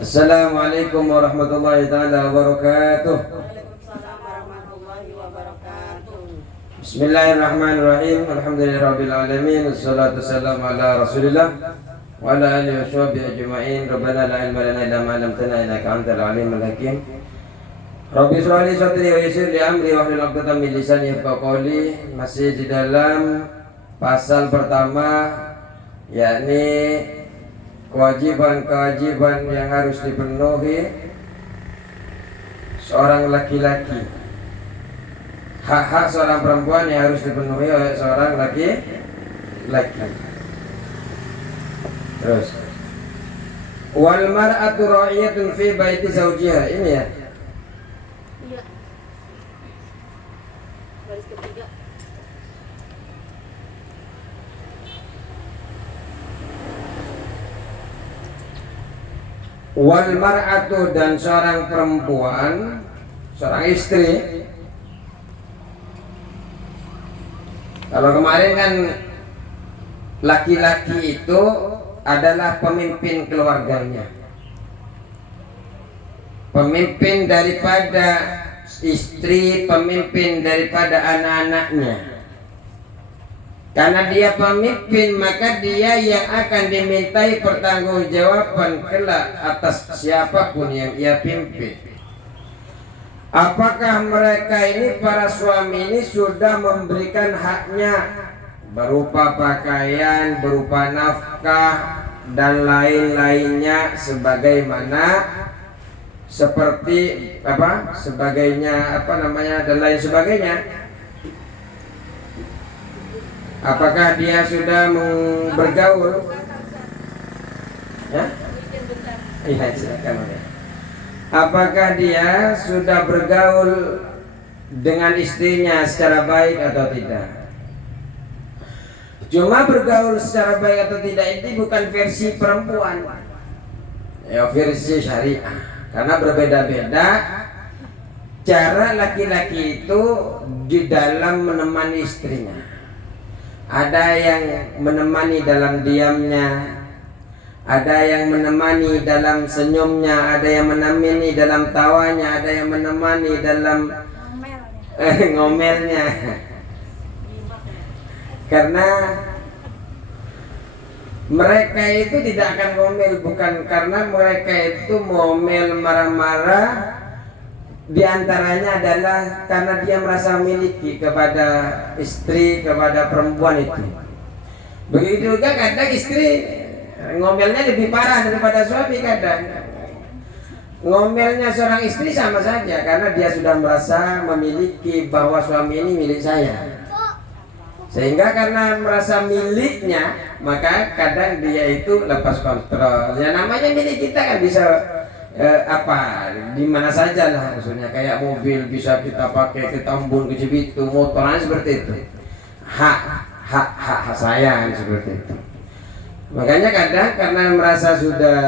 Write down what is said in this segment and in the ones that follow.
Assalamualaikum warahmatullahi taala wabarakatuh. Waalaikumsalam warahmatullahi wabarakatuh. Bismillahirrahmanirrahim. Alhamdulillahirabbil alamin. Wassalatu wassalamu ala Rasulillah wa ala alihi washabihi ajmain. Rabbana la ilma lana illa ma 'allamtana innaka antal alimul hakim. Rabbi shrah li sadri wa yassir li amri wahlul 'uqdatam min lisani yafqahu qawli. Masih di dalam pasal pertama, yakni kewajiban-kewajiban yang harus dipenuhi seorang laki-laki, hak-hak seorang perempuan yang harus dipenuhi oleh seorang laki-laki. Terus, wal mar'atu ra'iyatun fi baiti zawjiha. Ini ya. Iya. Baris ketiga. Wal mar'atu, dan seorang perempuan, seorang istri. Kalau kemarin kan laki-laki itu adalah pemimpin keluarganya, pemimpin daripada istri, pemimpin daripada anak-anaknya. Karena dia pemimpin, maka dia yang akan dimintai pertanggungjawaban kelak atas siapapun yang ia pimpin. Apakah mereka ini, para suami ini, sudah memberikan haknya berupa pakaian, berupa nafkah dan lain-lainnya, sebagaimana seperti dan lain sebagainya. Apakah dia sudah bergaul? Ya? Iya, silakan. Apakah dia sudah bergaul dengan istrinya secara baik atau tidak? Cuma bergaul secara baik atau tidak ini bukan versi perempuan, ya versi syariah. Karena berbeda-beda cara laki-laki itu di dalam menemani istrinya. Ada yang menemani dalam diamnya, ada yang menemani dalam senyumnya, ada yang menemani dalam tawanya, ada yang menemani dalam ngomelnya. Karena mereka itu tidak akan ngomel, bukan karena mereka itu ngomel marah-marah. Di antaranya adalah karena dia merasa memiliki kepada istri, kepada perempuan itu. Begitu juga kadang istri ngomelnya lebih parah daripada suami. Kadang ngomelnya seorang istri sama saja, karena dia sudah merasa memiliki bahwa suami ini milik saya. Sehingga karena merasa miliknya, maka kadang dia itu lepas kontrol. Ya namanya milik kita kan bisa di mana saja lah, maksudnya kayak mobil bisa kita pakai, kita embun ke Cibitu, motornya seperti itu. Hak saya seperti itu. Makanya kadang karena merasa sudah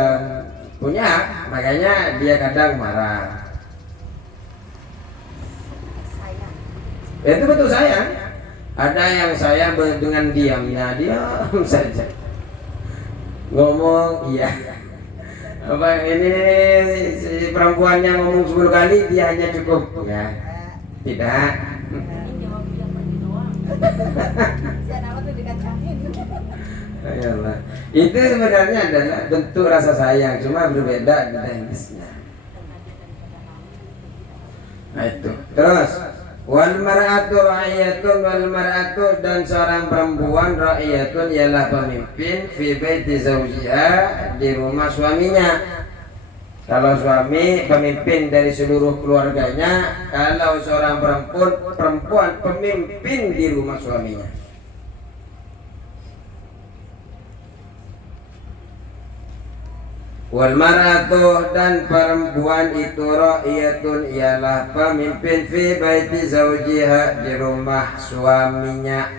punya, makanya dia kadang marah. Itu betul sayang. Ada yang sayang dengan diamnya, diam saja. Ngomong iya. Apa ini si perempuannya ngomong 10 kali, dia hanya cukup ya. Tidak. Ayolah. Itu sebenarnya adalah bentuk rasa sayang, cuma berbeda jenisnya. Nah itu. Terus wal mar'atu ra'iyatun, wal mar'atu, dan seorang perempuan ra'iyatun ialah pemimpin fi baiti zawjiha, di rumah suaminya. Kalau suami pemimpin dari seluruh keluarganya, kalau seorang perempuan pemimpin di rumah suaminya. Wal mar'atu, dan perempuan itu ra'iyatun ialah pemimpin fi baiti zawjiha, di rumah suaminya.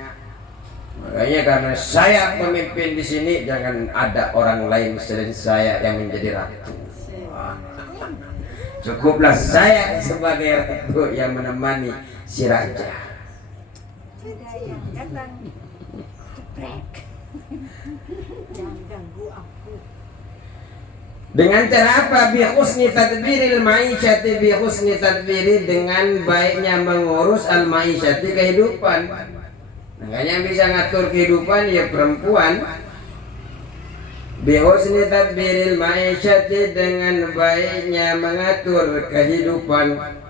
Makanya karena saya pemimpin di sini, jangan ada orang lain selain saya yang menjadi ratu. Cukuplah saya sebagai ratu yang menemani si raja. Jangan ganggu aku. Dengan cara apa? Bi husni tadbiril ma'isyati, bi husni tadbiri, dengan baiknya mengurus al ma'isyati, kehidupan. Makanya yang bisa ngatur kehidupan ya perempuan. Bi husni tadbiril ma'isyati, dengan baiknya mengatur kehidupan.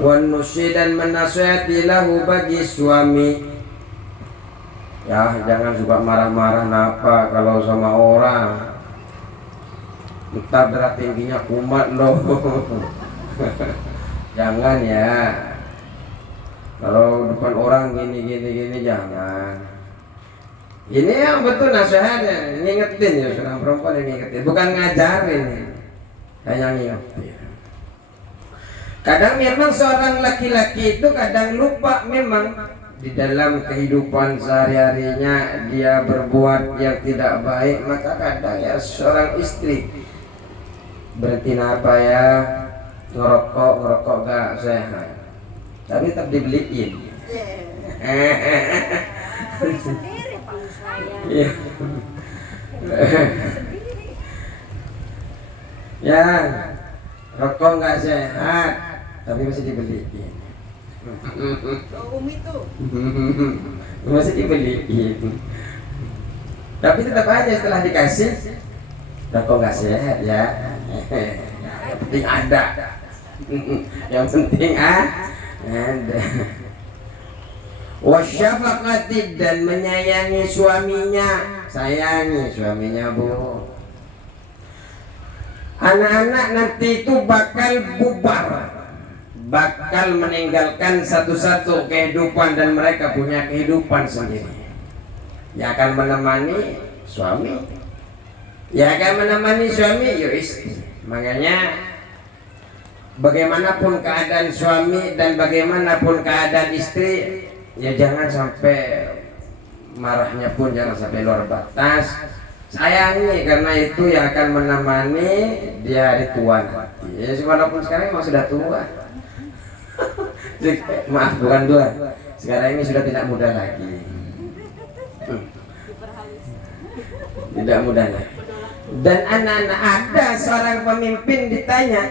Wan nusi, dan menasihati lahu bagi suami. Ya, jangan suka marah-marah napa kalau sama orang. Ntar darah tingginya kumat loh. Jangan ya. Kalau depan orang gini jangan. Ini yang betul nasihatnya, ngingetin ya, seorang perempuan yang ngingetin, bukan ngajarin, hanya ngingetin. Kadang memang seorang laki-laki itu kadang lupa memang di dalam kehidupan sehari-harinya dia berbuat yang tidak baik, maka kadang ya seorang istri berhenti apa ya, ngerokok gak sehat, tapi tetap dibeliin. Beli sendiri Pak saya. Iya. Ya, rokok nggak sehat, tapi masih dibeliin. Umi tuh. Masih dibeliin. Tapi tetap aja setelah dikasih, rokok nggak sehat ya. Yang penting ada. Yang penting ada. Wasyafaqati, dan menyayangi suaminya. Sayangi suaminya, Bu. Anak-anak nanti itu bakal bubar, bakal meninggalkan satu-satu kehidupan, dan mereka punya kehidupan sendiri. Yang akan menemani suami, yang akan menemani suami ya istri. Makanya bagaimanapun keadaan suami dan bagaimanapun keadaan istri, ya jangan sampai marahnya pun jangan sampai luar batas. Sayangi, karena itu yang akan menemani dia hari tua nanti. Ya walaupun sekarang memang sudah tua. Maaf, bukan tua. Sekarang ini sudah tidak muda lagi. Tidak muda lagi. Dan anak-anak, ada seorang pemimpin ditanya,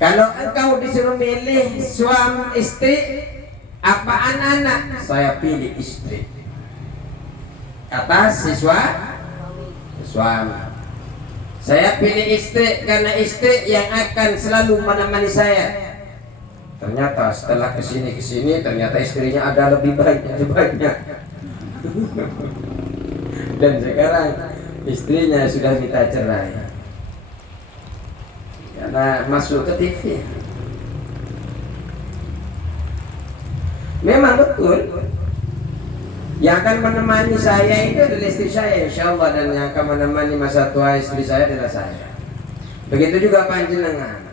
kalau engkau disuruh milih suami istri apa anak-anak? Saya pilih istri. Kata siswa suami, saya pilih istri karena istri yang akan selalu menemani saya. Ternyata setelah kesini ternyata istrinya ada lebih banyak. Dan sekarang istrinya sudah minta cerai karena masuk ke TV. Memang betul, yang akan menemani saya itu adalah istri saya, insya Allah, dan yang akan menemani masa tua istri saya adalah saya. Begitu juga panjenengan.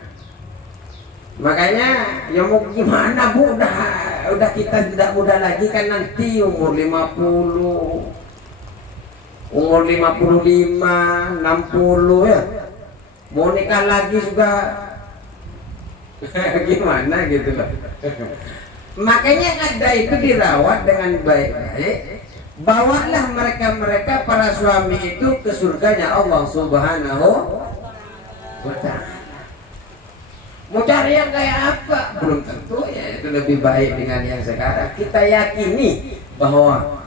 Makanya ya mau gimana, Bu, udah kita tidak muda lagi kan, nanti umur 50, umur 55, 60 ya. Mau nikah lagi juga gimana gitu loh. Makanya ada itu dirawat dengan baik-baik. Bawalah mereka para suami itu ke surganya Allah Subhanahu wa ta'ala. Mau cari yang kayak apa? Belum tentu ya, itu lebih baik dengan yang sekarang. Kita yakini bahwa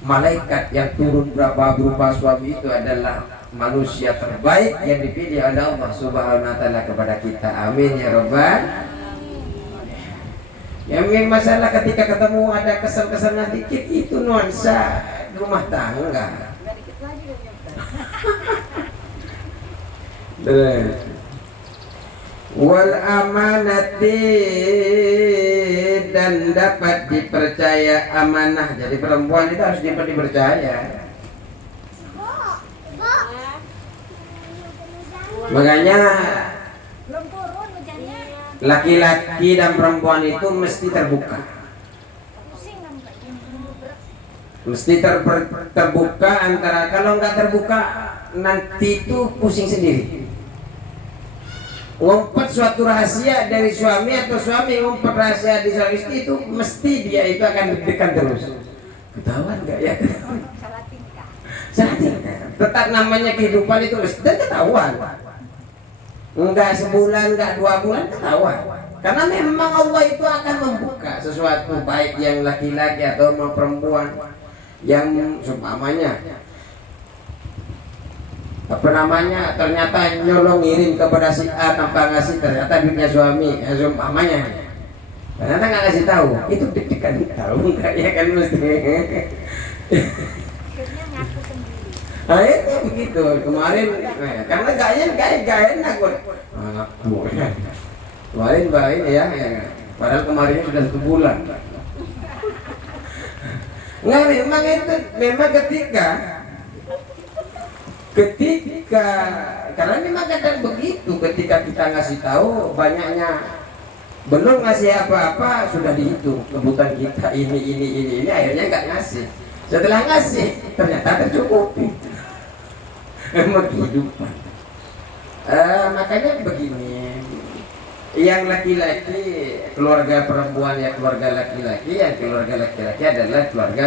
malaikat yang turun berupa suami itu adalah manusia terbaik yang dipilih oleh Allah Subhanahu wa ta'ala kepada kita. Amin ya rabbal. Yang main masalah ketika ketemu ada kesan-kesan dikit, itu nuansa rumah tangga. Wal amanati, dan dapat dipercaya amanah. Jadi perempuan itu harus dipercaya. Makanya laki-laki dan perempuan itu mesti terbuka. Mesti terbuka antara, kalau nggak terbuka nanti itu pusing sendiri. ngumpet suatu rahasia dari suami atau suami ngumpet rahasia di seorang istri, itu mesti dia itu akan deg-degan terus. Ketahuan nggak ya? Salah tingkah. Salah tingkah. Tetap namanya kehidupan itu mesti ketahuan. Enggak sebulan, enggak 2 bulan, ketahuan. Karena memang Allah itu akan membuka sesuatu, baik yang laki-laki atau perempuan, yang seumpamanya ternyata nyolong ngirim kepada si A tanpa ngasih, ternyata duitnya suami, seumpamanya ternyata nggak ngasih tahu, itu deg-degan tahu nggak ya kan mesti. Akhirnya ngaku sendiri. Nah itu begitu kemarin, karena gak enak gue ngaku. Kemarin ya, padahal kemarin sudah 1 bulan. Nggak, memang ketika karena memang kadang begitu, ketika kita ngasih tahu banyaknya, belum ngasih apa-apa sudah dihitung kebutuhan kita ini, akhirnya nggak ngasih. Setelah ngasih ternyata tercukupi. Emang kehidupan. Makanya begini, yang laki-laki keluarga perempuan ya keluarga laki-laki, yang keluarga laki-laki adalah keluarga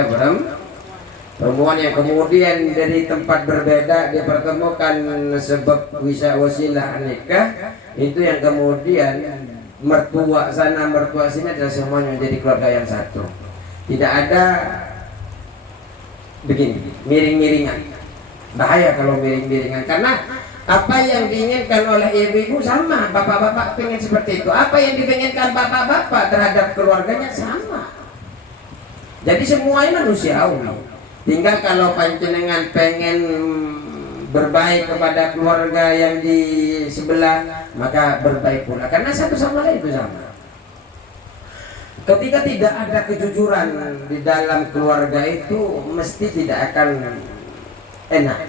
perempuan yang kemudian dari tempat berbeda dipertemukan sebab wasilah nikah, itu yang kemudian mertua sana mertua sini adalah semuanya menjadi keluarga yang satu. Tidak ada begini miring-miringan, bahaya kalau miring-miringan, karena apa yang diinginkan oleh ibu-ibu sama, bapak-bapak pengen seperti itu, apa yang diinginkan bapak-bapak terhadap keluarganya sama. Jadi semuanya manusiawi. Tinggal kalau panjenengan pengen berbaik kepada keluarga yang di sebelah, maka berbaik pula, karena satu sama lain itu sama. Ketika tidak ada kejujuran di dalam keluarga itu, mesti tidak akan enak.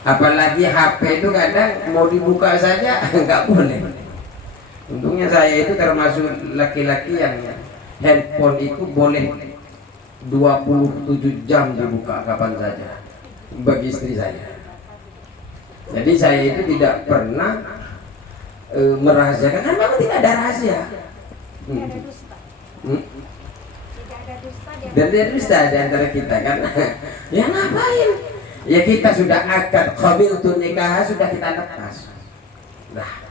Apalagi HP itu kadang mau dibuka saja nggak boleh. Untungnya saya itu termasuk laki-laki yang handphone itu boleh 27 jam dibuka kapan saja bagi istri saya. Jadi saya itu tidak pernah merahasiakan, karena memang tidak ada rahasia. Tidak ada dusta. Tidak ada dusta. Dan tidak ada dusta di antara kita, karena ya ngapain? Ya kita sudah akad qabiltu nikah, sudah kita lepas. Nah,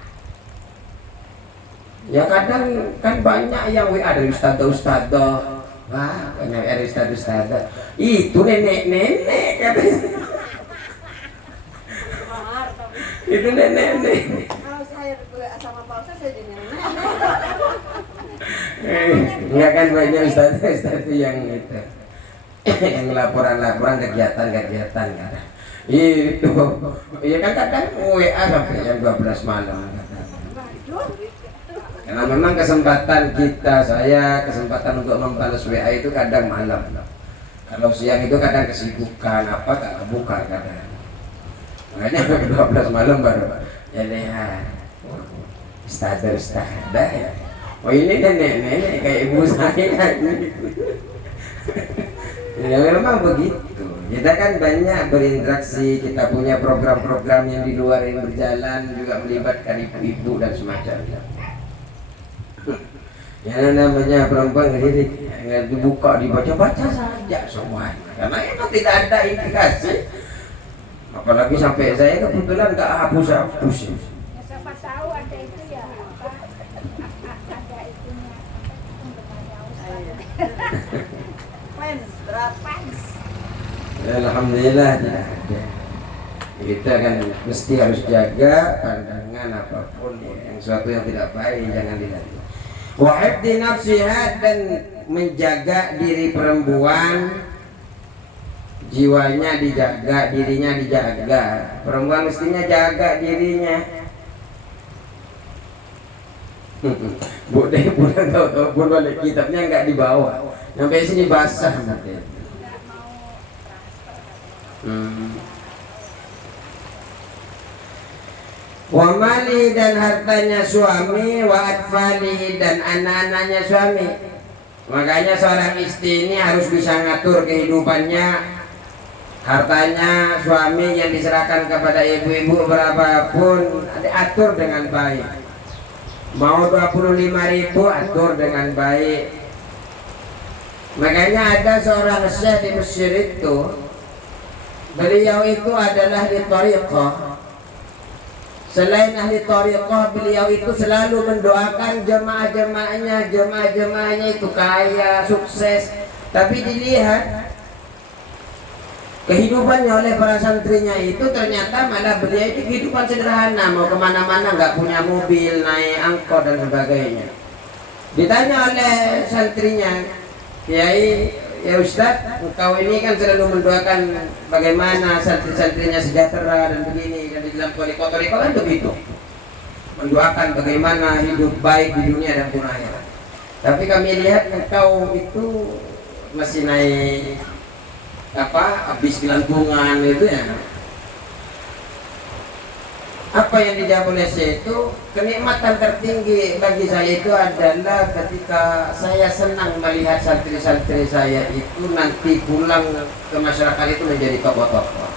ya kadang kan banyak yang WA dari ustadzah. Wah, banyak dari ustadzah. Itu nenek-nenek katanya. Itu nenek-nenek. Kalau saya sama Pak Ustaz saya jadi nenek. Enggak kan banyak ustadzah yang itu. Yang laporan kegiatan kan. Itu. Iya kan kadang WA sampai jam 12 malam. Karena memang kesempatan kesempatan untuk membalas WA itu kadang malam. Kalau siang itu kadang kesibukan apa tak kebuka kadang. Makanya 12 malam baru ya lihat. Ustadzah ya. Oh ini nenek kayak ibu saya. Ya memang begitu. Kita kan banyak berinteraksi, kita punya program-program yang di luar yang berjalan juga melibatkan ibu-ibu dan semacamnya. Yang namanya perempuan ngelirik, nggak dibuka, dibaca-baca saja semua. Karena emang tidak ada indikasi. Apalagi sampai saya kebetulan nggak hapus-hapus. Ya, siapa tahu ada itu ya apa? Ada itunya. Fans berapa? Alhamdulillah tidak ada. Kita kan mesti harus jaga pandangan apapun yang suatu yang tidak baik jangan dilihat. Wa hifdzi nafsiha, dan menjaga diri perempuan, jiwanya dijaga, dirinya dijaga. Perempuan mestinya jaga dirinya. Boleh pulang tahu pun balik kitabnya nggak dibawa, sampai sini basah nanti. Wa mali, dan hartanya suami, wa atfali, dan anak-anaknya suami. Makanya seorang istri ini harus bisa ngatur kehidupannya, Hartanya suami yang diserahkan kepada ibu-ibu berapapun diatur dengan baik. Mau 25.000 atur dengan baik. Makanya ada seorang syekh di Mesir itu, beliau itu adalah ahli thariqah. Selain ahli thariqah, beliau itu selalu mendoakan jemaah-jemaahnya itu kaya, sukses. Tapi dilihat kehidupannya oleh para santrinya itu ternyata malah beliau itu kehidupan sederhana, mau kemana-mana nggak punya mobil, naik angkot dan sebagainya. Ditanya oleh santrinya, Kiai, ya Ustadz, engkau ini kan selalu mendoakan bagaimana santri-santrinya sejahtera dan begini, dan di dalam toriko kan begitu, mendoakan bagaimana hidup baik di dunia dan di akhirat. Tapi kami lihat engkau itu masih naik habis gelantungan itu ya. Apa yang dijawab oleh saya itu, kenikmatan tertinggi bagi saya itu adalah ketika saya senang melihat santri-santri saya itu nanti pulang ke masyarakat itu menjadi tokoh-tokoh.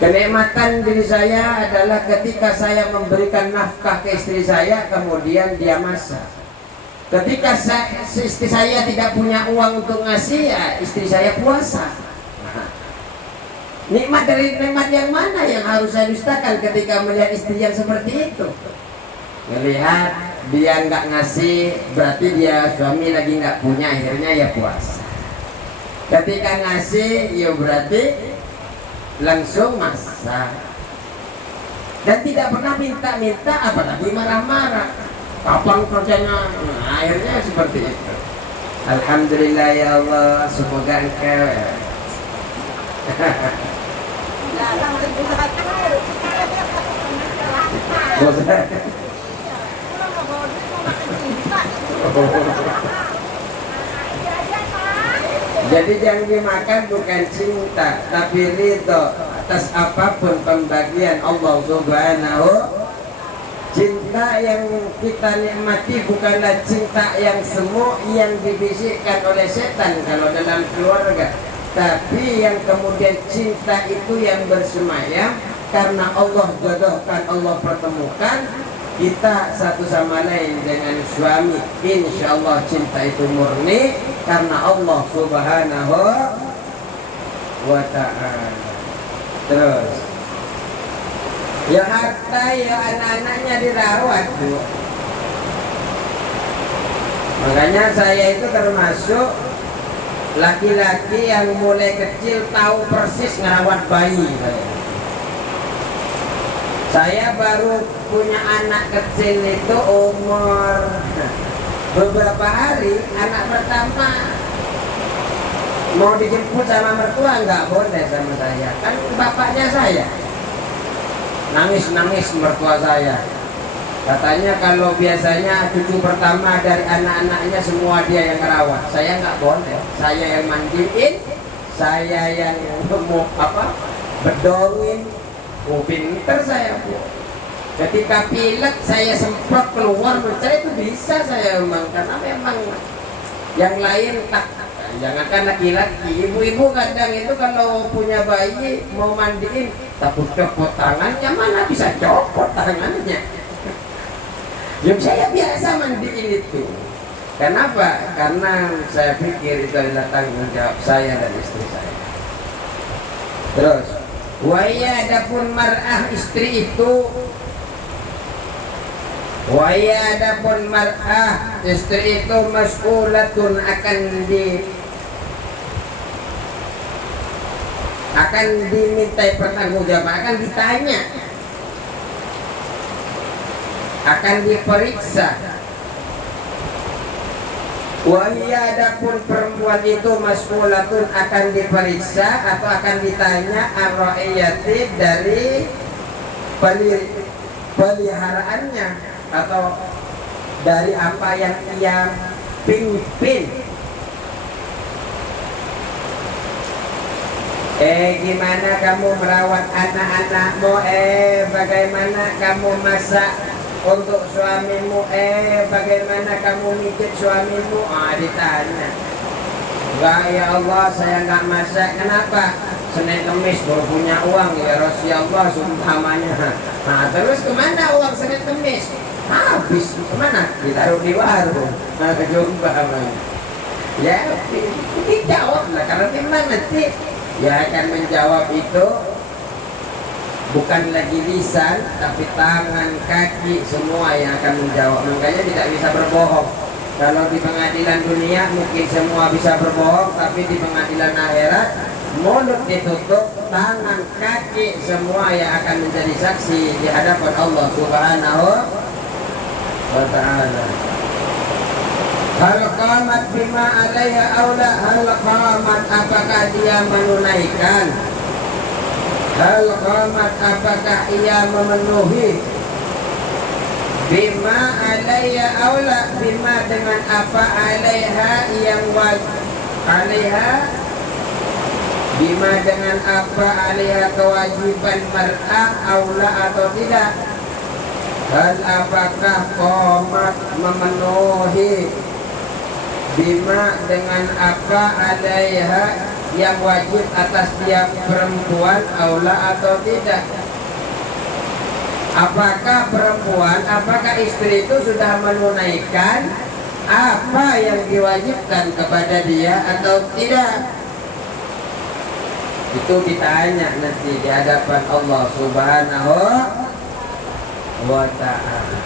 Kenikmatan diri saya adalah ketika saya memberikan nafkah ke istri saya, kemudian dia masak. Ketika istri saya tidak punya uang untuk ngasih, ya istri saya puasa. Nikmat dari nikmat yang mana yang harus saya dustakan ketika melihat istri yang seperti itu? Melihat dia nggak ngasih, berarti dia suami lagi nggak punya, akhirnya ya puasa. Ketika ngasih, ya berarti langsung masak. Dan tidak pernah minta-minta, apalagi marah-marah. Kapan kerjanya? Nah, akhirnya seperti itu. Alhamdulillah ya Allah, semoga engkau jadi jangan dimakan bukan cinta, tapi ridho atas apapun pembagian Allah Subhanahu. Cinta yang kita nikmati bukanlah cinta yang semu yang dibisikkan oleh setan kalau dalam keluarga, tapi yang kemudian cinta itu yang bersemayam karena Allah jodohkan, Allah pertemukan kita satu sama lain dengan suami. Insya Allah cinta itu murni karena Allah Subhanahu wa ta'ala. Terus ya harta, ya anak-anaknya dirawat, Bu. Makanya saya itu termasuk laki-laki yang mulai kecil tahu persis ngerawat bayi. Saya baru punya anak kecil itu umur beberapa hari, anak pertama mau dijemput sama mertua nggak boleh sama saya, kan bapaknya saya. Nangis-nangis mertua saya. Katanya kalau biasanya cucu pertama dari anak-anaknya semua dia yang merawat, saya nggak boleh. Saya yang mandiin, saya yang bedongin. Oh, pinter saya, Bu. Ketika pilek saya semprot keluar, saya itu bisa saya memang, karena memang yang lain tak. Jangankan laki-laki, ibu-ibu kadang itu kalau punya bayi mau mandiin takut copot tangannya, mana bisa copot tangannya. Yang saya biasa mandiin itu. Kenapa? Karena saya pikir itu adalah tanggung jawab saya dan istri saya. Terus, waya adapun mar'ah istri itu, waya adapun mar'ah istri itu mas'ulatun akan dimintai pertanggungjawaban, akan ditanya, akan diperiksa. Wahia adapun perempuan itu mas'ulatun akan diperiksa atau akan ditanya ar-ra'iyati dari peliharaannya atau dari apa yang ia pimpin. Gimana kamu merawat anak-anakmu? Bagaimana kamu masak untuk suamimu? Bagaimana kamu mijit suamimu? Ditanya. Enggak, ya Allah, saya nggak masak. Kenapa? Senin Kemis baru punya uang ya Rasulullah seumpamanya. Nah terus kemana uang Senin Kemis? Habis kemana? Ditaruh di warung. Nah seumpamanya. Ya dijawab lah karena timah nanti ya akan menjawab itu bukan lagi lisan tapi tangan, kaki semua yang akan menjawab. Makanya tidak bisa berbohong. Kalau di pengadilan dunia mungkin semua bisa berbohong, tapi di pengadilan akhirat mulut ditutup, tangan, kaki semua yang akan menjadi saksi di hadapan Allah Subhanahu wa ta'ala. Hal qamat bima alaiha aula, hal qamat apakah dia menunaikan, hal qamat apakah ia memenuhi, bima alaiha aula, bima dengan apa alaiha yang wajib, alaiha bima dengan apa alaiha kewajiban mar'ah aula atau tidak. Hal apakah qamat memenuhi bima dengan apa alaiha yang wajib atas tiap perempuan aula atau tidak. Apakah perempuan, apakah istri itu sudah menunaikan apa yang diwajibkan kepada dia atau tidak. Itu ditanya nanti di hadapan Allah Subhanahu wa ta'ala.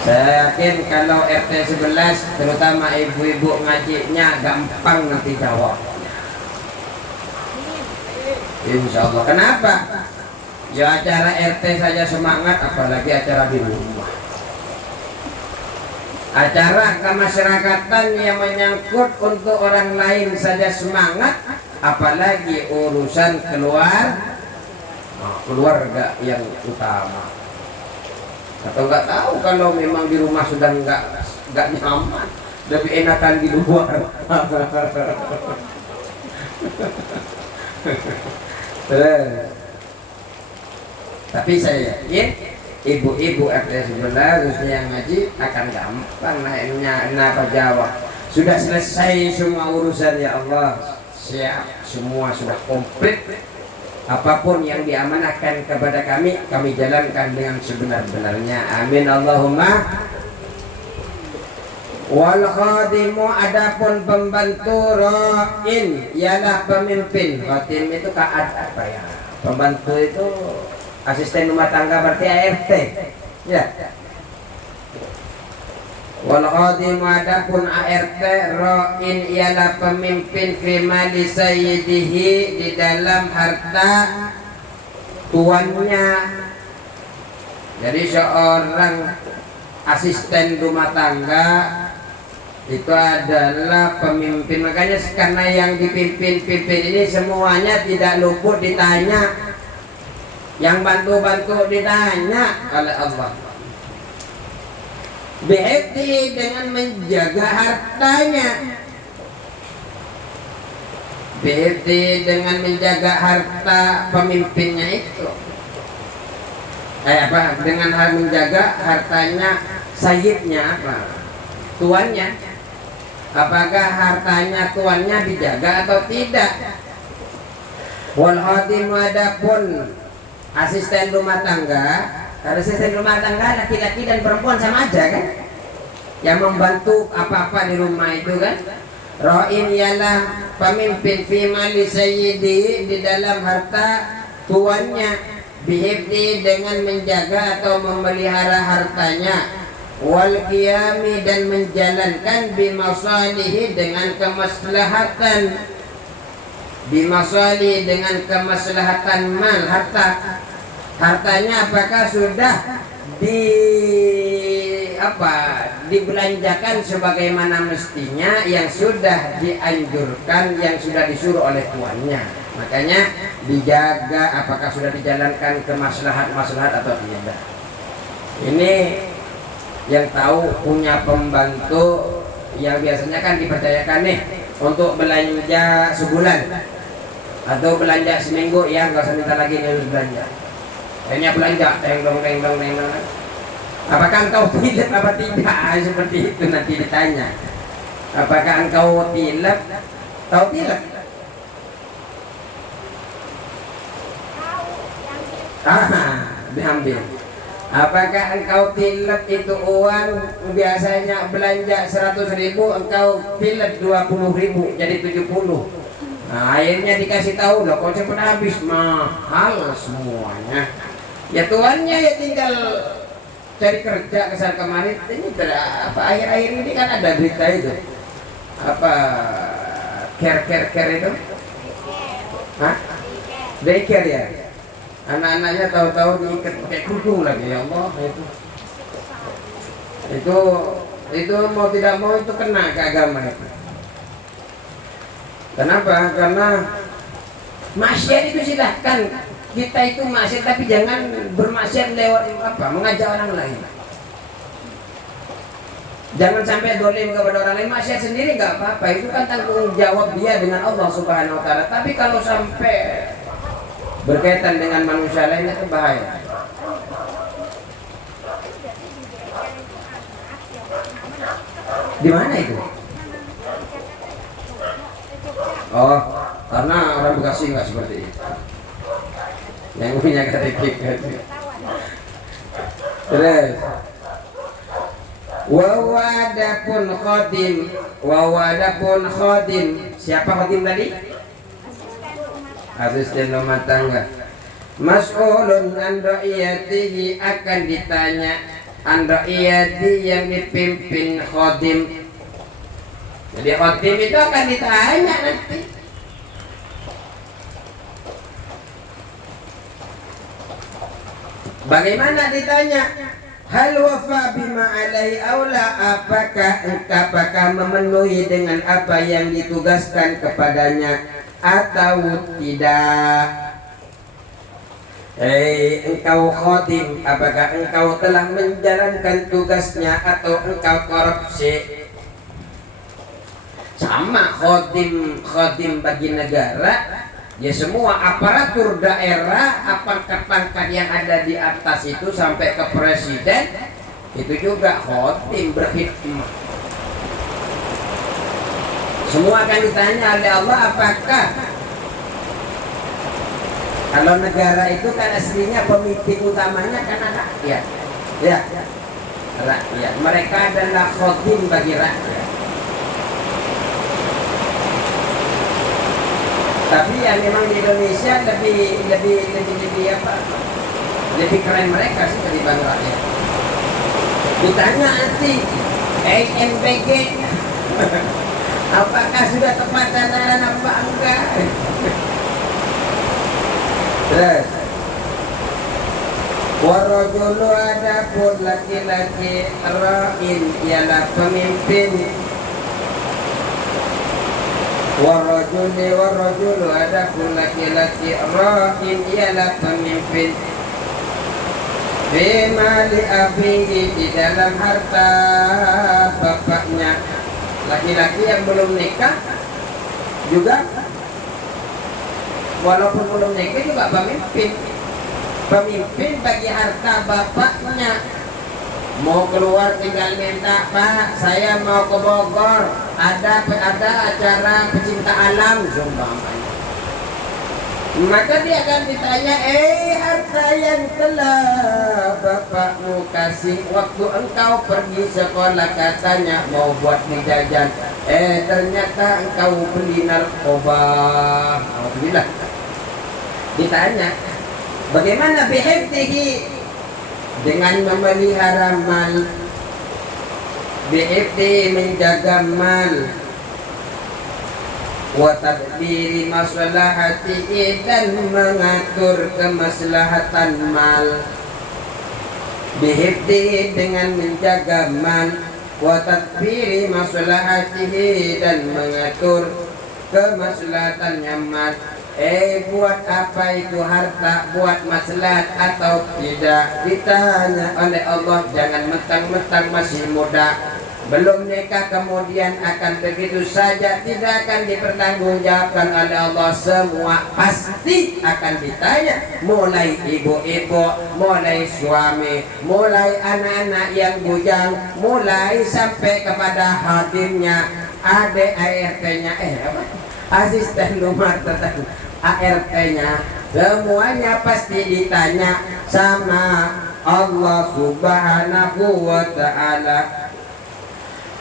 Saya yakin kalau RT 11 terutama ibu-ibu ngajinya gampang nanti jawab. Insya Allah. Kenapa? Ya acara RT saja semangat, apalagi acara di rumah. Acara kemasyarakatan yang menyangkut untuk orang lain saja semangat, apalagi urusan keluarga yang utama. Atau nggak tahu kalau memang di rumah sudah nggak nyaman, lebih enakan di luar. Tapi saya yakin ibu-ibu RT 11 khususnya yang ngaji akan gampang naiknya apa jawab. Sudah selesai semua urusan ya Allah, siap semua sudah komplit. Apapun yang diamanahkan kepada kami jalankan dengan sebenar-benarnya. Amin Allahumma. Wal khadimu adapun pembantu ra'in ialah pemimpin. Khadim itu apa ya? Pembantu itu asisten rumah tangga berarti ART. Ya. Wal khadimu adapun ART ra'in ialah pemimpin fi mali sayyidihi di dalam harta tuannya. Jadi seorang asisten rumah tangga itu adalah pemimpin. Makanya karena yang dipimpin-pimpin ini semuanya tidak luput ditanya. Yang bantu-bantu ditanya oleh Allah. Bihifdi dengan menjaga hartanya. Bihifdi dengan menjaga harta pemimpinnya itu. Dengan hal menjaga hartanya sayyidnya apa? Tuannya. Apakah hartanya tuannya dijaga atau tidak? Wal khadimu adapun asisten rumah tangga. Kalau asisten rumah tangga laki-laki dan perempuan sama aja kan? Yang membantu apa-apa di rumah itu kan? Ra'in ialah pemimpin fi mali sayyidi di dalam harta tuannya, bihifdi dengan menjaga atau memelihara hartanya, wal qiyami dan menjalankan bimasalihi dengan kemaslahatan, bimasalihi dengan kemaslahatan mal harta. Hartanya apakah sudah dibelanjakan sebagaimana mestinya yang sudah dianjurkan, yang sudah disuruh oleh tuannya. Makanya dijaga apakah sudah dijalankan ke maslahat atau tidak. Ini yang tahu punya pembantu yang biasanya kan dipercayakan nih untuk belanja sebulan atau belanja seminggu, ya nggak usah minta lagi nih harus belanja. Hanya belanja, teng dong. Apakah engkau tilap apa tidak? Seperti itu nanti ditanya. Apakah engkau tilap Tahu tilak? Tahu yang Diambil. Apakah engkau tilak itu uang biasanya belanja 100.000, engkau tilak 20.000 jadi 70. Nah, akhirnya dikasih tahu loh, kok cepat habis, mahal semuanya. Ya tuannya ya tinggal cari kerja kesana kemarin. Ini apa akhir-akhir ini kan ada berita itu apa care itu, hah? Daycare ya. Anak-anaknya tahu-tahu diikat pakai kerudung lagi, ya Allah itu mau tidak mau itu kena ke agama itu. Kenapa? Karena maksiat itu silahkan, kita itu maksiat tapi jangan bermaksiat lewat apa mengajak orang lain. Jangan sampai dolim kepada orang lain. Maksiat sendiri nggak apa-apa, itu kan tanggung jawab dia dengan Allah Subhanahu Wa Taala. Tapi kalau sampai berkaitan dengan manusia lain itu bahaya. Di mana itu? Oh, karena orang Bekasi nggak seperti itu. Yang punya KTP. Terus, wawadapun khodim. Siapa khodim tadi? Asisten rumah tangga. Mas'ulun an ra'iyatihi, akan ditanya an ra'iyati yang dipimpin khodim. Jadi khodim itu akan ditanya nanti. Bagaimana ditanya? Hal wafa bima alaihi aula, apakah memenuhi dengan apa yang ditugaskan kepadanya atau tidak? Engkau khodim, apakah engkau telah menjalankan tugasnya atau engkau korupsi? Sama khodim bagi negara, ya semua aparatur daerah, apakah pangkat yang ada di atas itu sampai ke presiden, itu juga khodim berkhidmat. Semua akan ditanya oleh Allah, apakah kalau negara itu kan aslinya pemimpin utamanya kan rakyat, ya, rakyat. Mereka adalah khodim bagi rakyat. Tapi ya memang di Indonesia lebih apa? Lebih keren mereka sih ketimbang rakyat. Ditanya nanti SNBG apakah sudah tepat sasaran apa enggak? Terus warajulu, adapun laki-laki, ra'in ialah pemimpin. Warajulu adapun laki-laki, ra'in ialah pemimpin. Bimali abihi, di dalam harta bapaknya. Laki-laki yang belum nikah juga, walaupun belum nikah juga pemimpin. Pemimpin bagi harta bapaknya. Mau keluar tinggal minta, Pak, saya mau ke Bogor, ada acara pecinta alam, sumpah. Maka dia akan ditanya, harta yang telah bapakmu kasih waktu engkau pergi sekolah, katanya mau buat jajan, ternyata engkau beli narkoba. Alhamdulillah. Ditanya, bagaimana bihifdihi, dengan memelihara mal, bihifdi menjaga mal, wa tadbiri maslahati, dan mengatur kemaslahatan mal. Bihifdi dengan menjaga mal, wa tadbiri maslahatihi, dan mengatur kemaslahatannya mal. Buat apa itu harta? Buat maslahat atau tidak? Ditanya oleh Allah. Jangan mentang-mentang masih muda, belum nikah kemudian akan begitu saja, tidak akan dipertanggungjawabkan oleh Allah. Semua pasti akan ditanya, mulai ibu-ibu, mulai suami, mulai anak-anak yang bujang, mulai sampai kepada hadirnya adik ART-nya, asisten rumah tangga, ART-nya, semuanya pasti ditanya sama Allah Subhanahu wa ta'ala.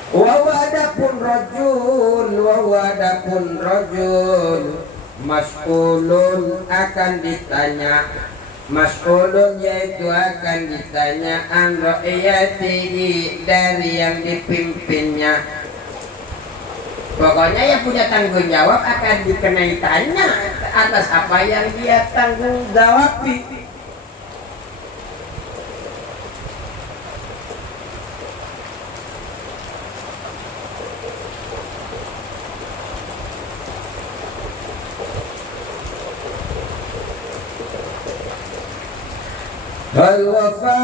Wawadapun rajul mas'ulun akan ditanya, mas'ulun yaitu akan ditanya an ra'iyatihi dari yang dipimpinnya. Pokoknya yang punya tanggung jawab akan dikenai tanya atas apa yang dia tanggung jawabi. Al-wafa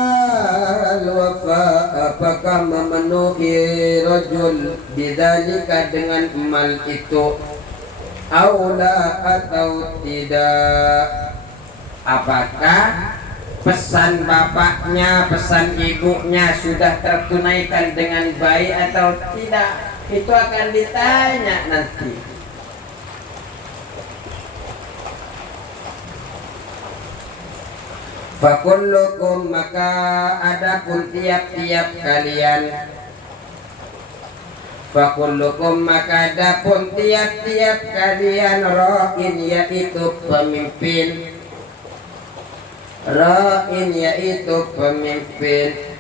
apakah memenuhi rajul bidzalika dengan mal itu, aula atau tidak? Apakah pesan bapaknya, pesan ibunya sudah tertunaikan dengan baik atau tidak? Itu akan ditanya nanti. Fakullukum maka adapun tiap-tiap kalian, fakullukum maka adapun tiap-tiap kalian ra'in yaitu pemimpin, ra'in yaitu pemimpin.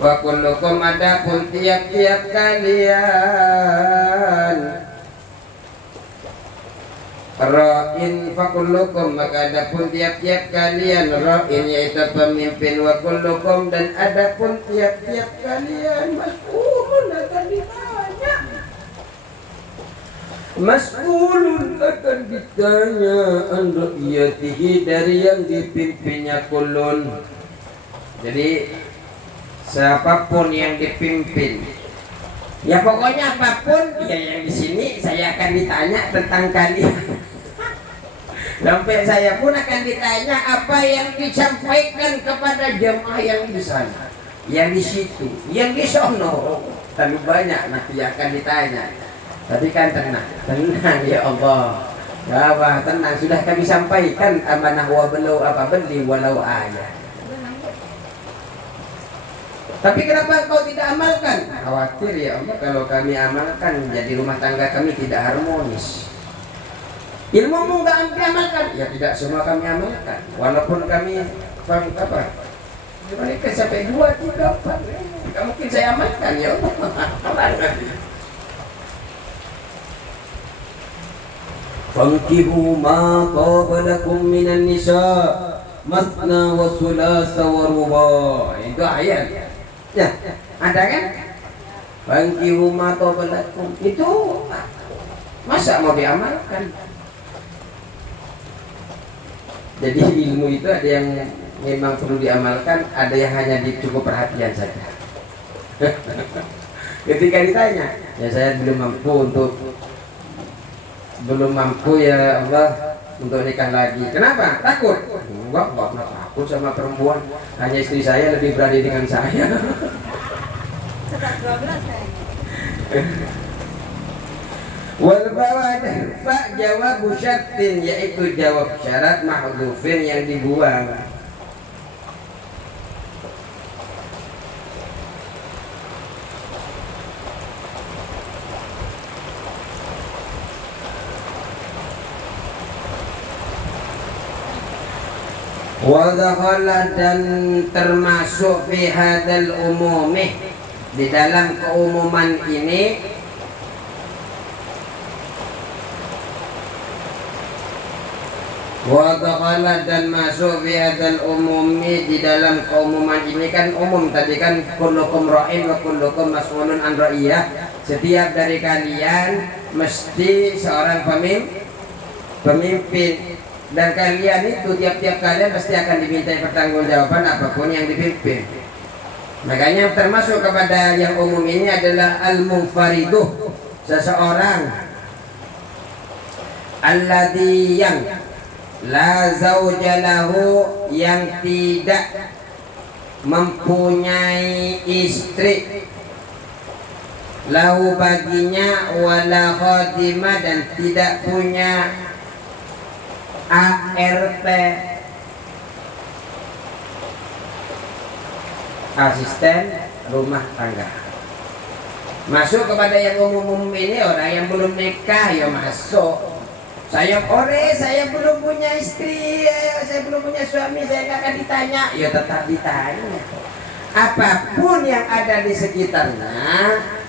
Fakullukum adapun tiap-tiap kalian ra'in, fakullukum maka adapun tiap-tiap kalian ra'in yaitu pemimpin, wa kullukum dan adapun tiap-tiap kalian mas'ulun akan ditanya, mas'ulun akan ditanya an ra'iyatihi dari yang dipimpinnya kulun. Jadi siapapun yang dipimpin, ya pokoknya apapun ya yang di sini saya akan ditanya tentang kalian. Sampai saya pun akan ditanya apa yang disampaikan kepada jemaah yang di sana, yang di situ, yang di sono. Terlalu banyak nanti akan ditanya. Tapi kan tenang ya Allah. Ya Allah, tenang, sudah kami sampaikan amanah wa belau apa beli walau ayat. Tapi kenapa kau tidak amalkan? Khawatir ya Allah kalau kami amalkan jadi rumah tangga kami tidak harmonis. Ilmu enggak diamalkan? Ya tidak semua kami amalkan. Walaupun kami apa? Mereka sampai 2, 3, 4. Tidak mungkin saya amalkan ya Allah. Fankihu ma qabalakum minan nisa masna wa sulasa wa ruba. Itu ayat. Ya, ada kan? Fankihu ma qabalakum. Itu masa mau diamalkan? Jadi ilmu itu ada yang memang perlu diamalkan, ada yang hanya cukup perhatian saja. Ketika ditanya, ya saya belum mampu ya Allah untuk nikah lagi. Kenapa? Takut? Enggak pernah takut sama perempuan. Hanya istri saya lebih berani dengan saya. Sekat 12 kayaknya. Wal bawadah fa jawab syartin, yaitu jawab syarat mahdhufin yang dibuang. Wa dakhala dan termasuk fi hadal umumi, di dalam keumuman ini wa dakhala dan masuk fi hadal umumi, di dalam keumuman ini kan umum tadi kan kullukum ra'in wa kullukum mas'ulun an ra'iyah. Setiap dari kalian mesti seorang pemimpin, dan kalian itu tiap-tiap kalian pasti akan dimintai pertanggungjawaban apapun yang dipimpin. Makanya termasuk kepada yang umum ini adalah al-munfariduh, seseorang alladzi yang la zauja lahu, yang tidak mempunyai istri, lahu baginya wala khadimah, dan tidak punya ART, asisten rumah tangga. Masuk kepada yang umum ini, orang yang belum nikah ya masuk. Saya belum punya istri, saya belum punya suami, saya nggak akan ditanya. Ya tetap ditanya. Apapun yang ada di sekitarnya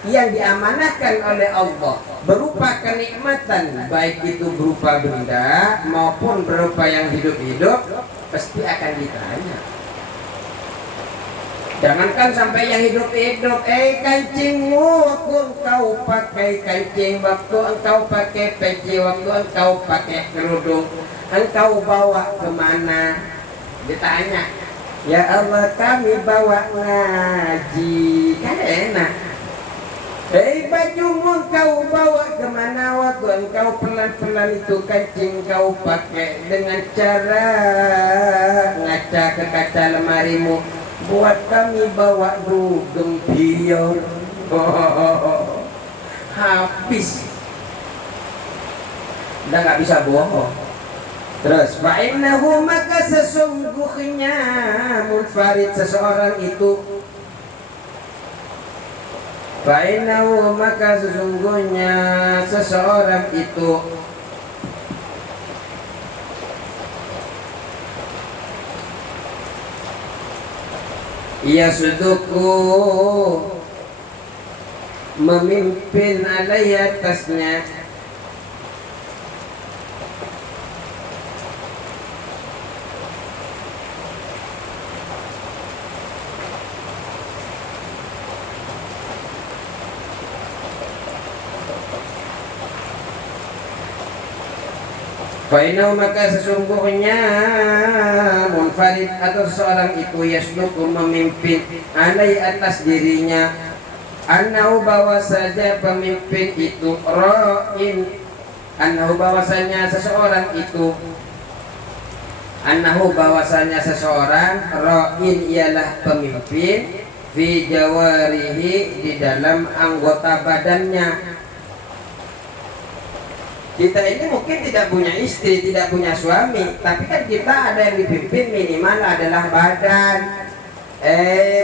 yang diamanahkan oleh Allah berupa kenikmatan, baik itu berupa benda maupun berupa yang hidup-hidup, pasti akan ditanya. Jangankan sampai yang hidup-hidup, kancingmu waktu engkau pakai kancing, waktu engkau pakai peci, waktu engkau pakai kerudung, engkau bawa kemana? Ditanya. Ya Allah, kami bawa ngaji, kan enak. Bajumu engkau bawa kemana? Waktu engkau pelan-pelan itu kancing kau pakai dengan cara ngaca ke kaca lemarimu. Buat kami bawa dugem pion. Habis. Udah gak bisa bohong. Terus fa'innahu, maka sesungguhnya munfarid seseorang itu, fa'innahu, maka sesungguhnya seseorang itu yasduku, memimpin alaihi atasnya, Fainau, maka sesungguhnya munfarid atau seseorang itu yasluku, memimpin alai atas dirinya, annahu, bahwa saja pemimpin itu ra'in, annahu, bahwasanya seseorang itu, annahu, bahwasanya seseorang ra'in ialah pemimpin fi jawarihi, di dalam anggota badannya. Kita ini mungkin tidak punya istri, tidak punya suami, tapi kan kita ada yang dipimpin, minimal adalah badan.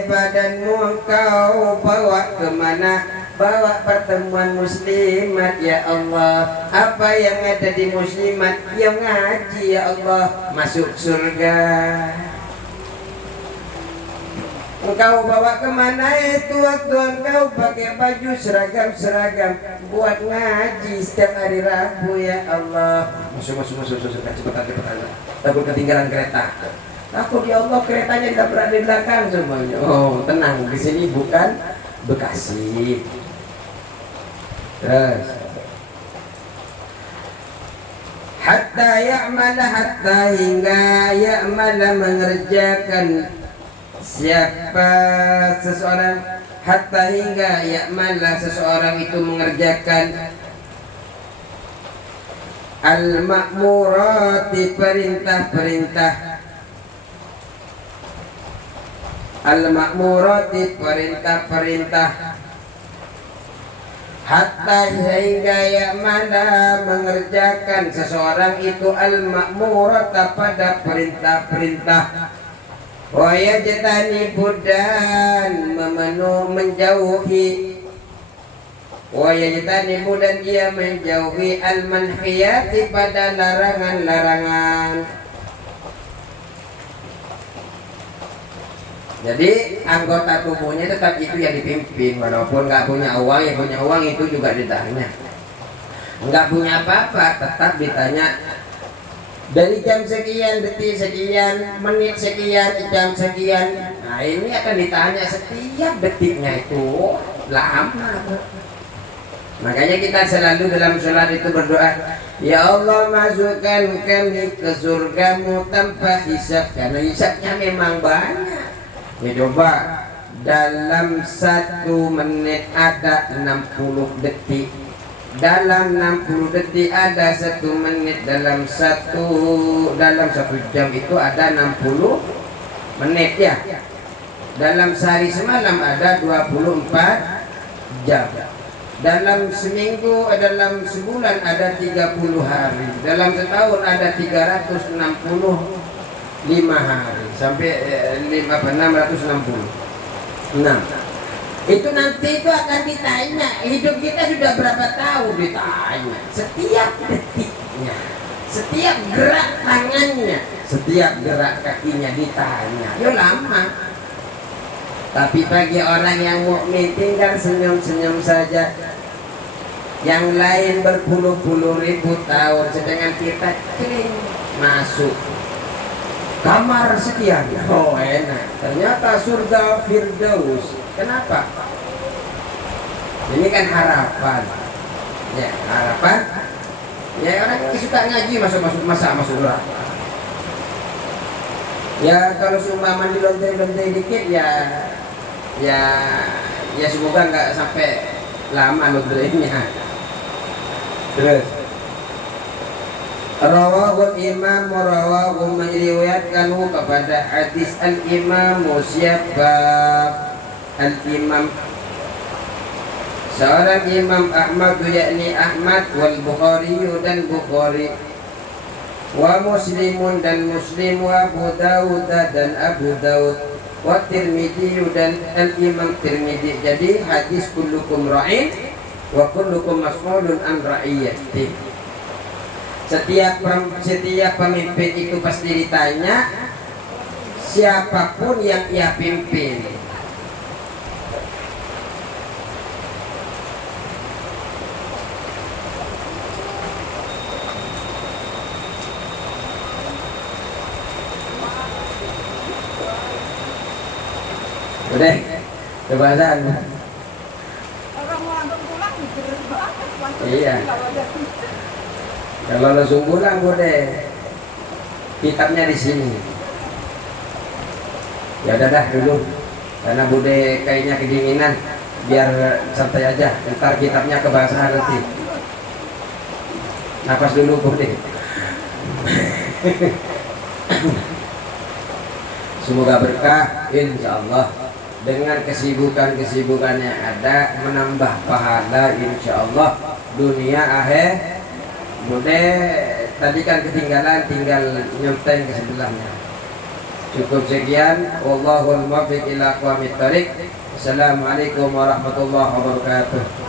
Badanmu engkau bawa kemana? Bawa pertemuan muslimat, ya Allah. Apa yang ada di muslimat? Yang ngaji, ya Allah. Masuk surga. Engkau bawa kemana itu waktu engkau pakai baju seragam buat ngaji setiap hari Rabu, ya Allah. Masuk, cepetan. Takut ketinggalan kereta. Takut, ya Allah, keretanya tidak berada di belakang semuanya. Oh, tenang, di sini bukan Bekasi. Terus hatta hingga ya'mala, mengerjakan. Siapa seseorang, hatta hingga ya'mala, seseorang itu mengerjakan al-ma'murati, perintah-perintah, al-ma'murati, perintah-perintah, hatta hingga ya'mala, mengerjakan seseorang itu al-ma'murata, pada perintah-perintah, wa yajtanibu, dan menjauhi, wa yajtanibu, dan dia menjauhi al-manhiyati, pada larangan-larangan. Jadi anggota tubuhnya tetap itu yang dipimpin, walaupun nggak punya uang, yang punya uang itu juga ditanya. Nggak punya apa-apa tetap ditanya. Dari jam sekian, detik sekian, menit sekian, jam sekian. Nah, ini akan ditanya setiap detiknya, itu lama. Makanya kita selalu dalam sholat itu berdoa, ya Allah, masukkan kami ke surgamu tanpa hisab, karena hisabnya memang banyak. Ya coba, dalam 1 menit ada 60 detik. Dalam 60 detik ada 1 menit, dalam 1 jam itu ada 60 menit, ya. Dalam sehari semalam ada 24 jam. Dalam seminggu, dalam sebulan ada 30 hari. Dalam setahun ada 365 hari. Sampai 660. Nah, itu nanti itu akan ditanya. Hidup kita sudah berapa tahun ditanya. Setiap detiknya, setiap gerak tangannya, setiap gerak kakinya ditanya. Ya lama. Tapi bagi orang yang mukmin tinggal senyum-senyum saja. Yang lain berpuluh-puluh ribu tahun, sedangkan kita kering masuk kamar sekian. Oh enak. Ternyata surga Firdaus. Kenapa? Ini kan harapan. Ya harapan. Ya orang yang suka ngaji masuk neraka. Ya kalau seumpama dilontai-lontai dikit ya semoga nggak sampai lama lontainya. Terus rawahul imam rawahu meriwayatkanhu kepada hadis al imam siapa al imam seorang imam Ahmad yakni Ahmad wal Bukhari dan Bukhari wa Muslimun dan Muslim wa Abu Dawud dan Abu Dawud wa Tirmidzi dan al-Imam Tirmidzi. Jadi hadis kullukum ra'in wa kullukum mas'ulun an ra'iyati. Setiap pemimpin itu pasti ditanya siapapun yang ia pimpin. Udah, kebahasan. Orang mau langsung pulang gitu. Iya. Kalau langsung pulang udah kitabnya di sini. Ya udah dah dulu, karena bude kayaknya kedinginan, biar santai aja. Ntar kitabnya kebasahan nanti. Nafas dulu bude. Semoga berkah, insya Allah. Dengan kesibukan-kesibukan yang ada menambah pahala insya Allah dunia akhir. Bude tadi kan ketinggalan, tinggal nyenteng ke sebelahnya. Cukup sekian. Wallahul muwaffiq ila aqwamit thoriq. Assalamualaikum warahmatullahi wabarakatuh.